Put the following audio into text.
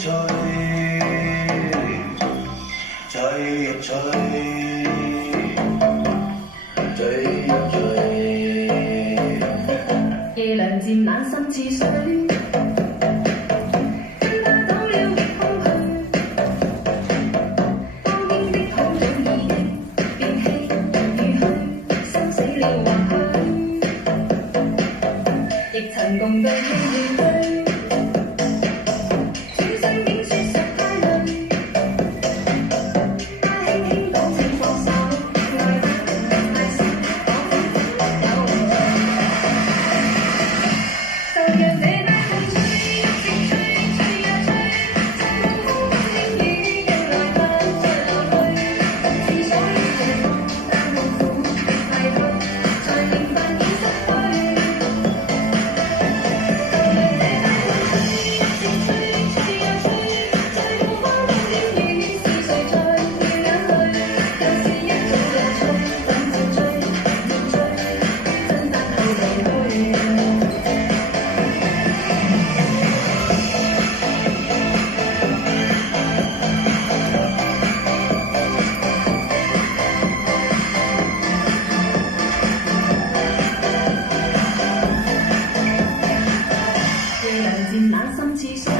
吹，吹呀吹，吹呀吹。夜涼漸冷心似水。 亦曾共對戲面對，轉身竟說實太累，他輕輕講請放手，愛得太深，講有愛，就讓這大風吹，一直吹，吹呀吹，在無風輕雨讓來不再流淚，自所以這麼但痛苦離去，才明白已失去。 夜涼漸冷心似水。